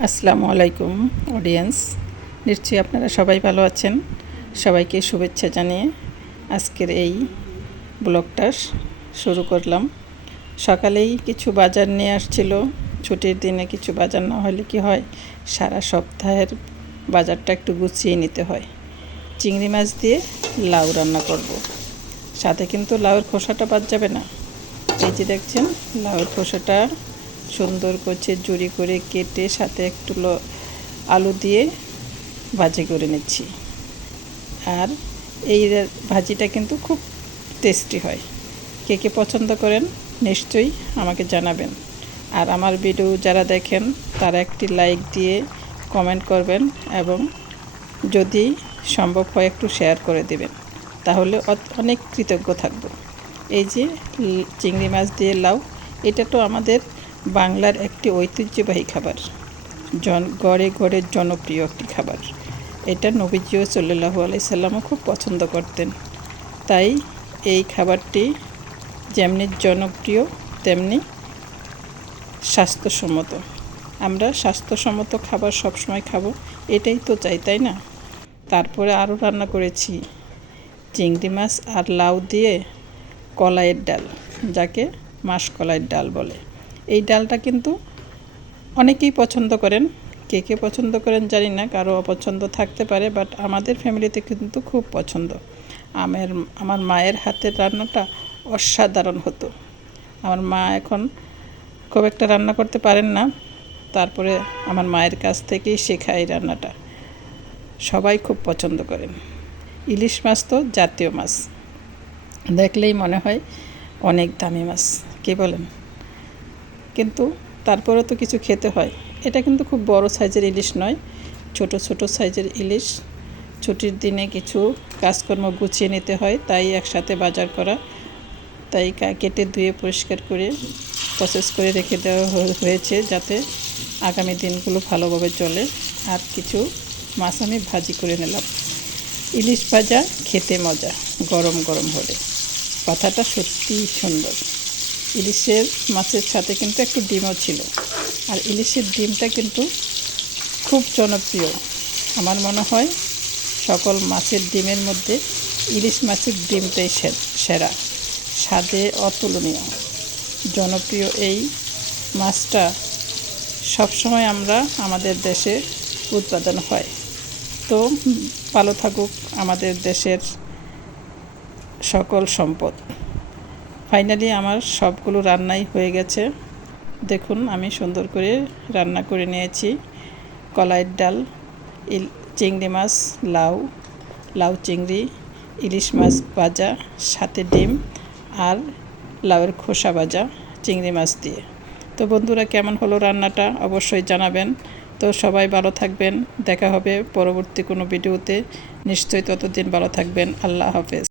আসসালামু আলাইকুম অডিয়েন্স, নিশ্চয়ই আপনারা সবাই ভালো আছেন। সবাইকে শুভেচ্ছা জানিয়ে আজকের এই ব্লগটা শুরু করলাম। সকালেই কিছু বাজার নিয়ে আসছিল। ছুটির দিনে কিছু বাজার না হলে কি হয়, সারা সপ্তাহের বাজারটা একটু গুছিয়ে নিতে হয়। চিংড়ি মাছ দিয়ে লাউ রান্না করব। সাথে কিন্তু লাউয়ের খোসাটা বাদ যাবে না। এই যে দেখছেন, লাউয়ের খোসাটা সুন্দর করে জুড়ি করে কেটে সাথে একটু আলু দিয়ে ভাজি করে নিচ্ছি। আর এই ভাজিটা কিন্তু খুব টেস্টি হয়। কে কে পছন্দ করেন নিশ্চয়ই আমাকে জানাবেন। আর আমার ভিডিও যারা দেখেন তারা একটি লাইক দিয়ে কমেন্ট করবেন এবং যদি সম্ভব হয় একটু শেয়ার করে দেবেন, তাহলে অনেক কৃতজ্ঞ থাকব। এই যে চিংড়ি মাছ দিয়ে লাউ, এটা তো আমাদের বাংলার একটি ঐতিহ্যবাহী খাবার, ঘরে ঘরে জনপ্রিয় একটি খাবার। এটা নবীজিও সাল্লাল্লাহু আলাইহি সাল্লামও খুব পছন্দ করতেন। তাই এই খাবারটি যেমনি জনপ্রিয় তেমনি স্বাস্থ্যসম্মত। আমরা স্বাস্থ্যসম্মত খাবার সবসময় খাবো, এটাই তো চাই, তাই না? তারপরে আরও রান্না করেছি চিংড়ি মাছ আর লাউ দিয়ে কলাইয়ের ডাল, যাকে মাসকলাইয়ের ডাল বলে। এই ডালটা কিন্তু অনেকেই পছন্দ করেন। কে কে পছন্দ করেন জানি না, কারো অপছন্দ থাকতে পারে, বাট আমাদের ফ্যামিলিতে কিন্তু খুব পছন্দ। আমার মায়ের হাতের রান্নাটা অসাধারণ হতো। আমার মা এখন খুব একটা রান্না করতে পারেন না, তারপরে আমার মায়ের কাছ থেকেই শেখা এই রান্নাটা। সবাই খুব পছন্দ করেন। ইলিশ মাছ তো জাতীয় মাছ, দেখলেই মনে হয় অনেক দামি মাছ, কে বলেন? কিন্তু তারপরে তো কিছু খেতে হয়। এটা কিন্তু খুব বড় সাইজের ইলিশ নয়, ছোট ছোট সাইজের ইলিশ। ছুটির দিনে কিছু কাজকর্ম গুছিয়ে নিতে হয়, তাই একসাথে বাজার করা। তাই কেটে ধুয়ে পরিষ্কার করে প্রসেস করে রেখে দেওয়া হয়েছে, যাতে আগামী দিনগুলো ভালোভাবে চলে। আর কিছু মাছ আমি ভাজি করে নিলাম। ইলিশ ভাজা খেতে মজা, গরম গরম হলে। কথাটা সত্যিই সুন্দর। ইলিশের মাছের সাথে কিন্তু একটু ডিমও ছিল। আর ইলিশের ডিমটা কিন্তু খুব জনপ্রিয়। আমার মনে হয় সকল মাছের ডিমের মধ্যে ইলিশ মাছের ডিমটাই সেরা, স্বাদে অতুলনীয়। জনপ্রিয় এই মাছটা সবসময় আমাদের দেশে উৎপাদন হয়। তো ভালো থাকুক আমাদের দেশের সকল সম্পদ। ফাইনালি আমার সবগুলো রান্নাই হয়ে গেছে। দেখুন, আমি সুন্দর করে রান্না করে নিয়েছি। কলাইয়ের ডাল, চিংড়ি মাছ, লাউ চিংড়ি, ইলিশ মাছ ভাজা, সাথে ডিম আর লাউয়ের খোসা ভাজা চিংড়ি মাছ দিয়ে। তো বন্ধুরা, কেমন হলো রান্নাটা অবশ্যই জানাবেন। তো সবাই ভালো থাকবেন, দেখা হবে পরবর্তী কোনো ভিডিওতে। নিশ্চয়ই ততদিন ভালো থাকবেন। আল্লাহ হাফেজ।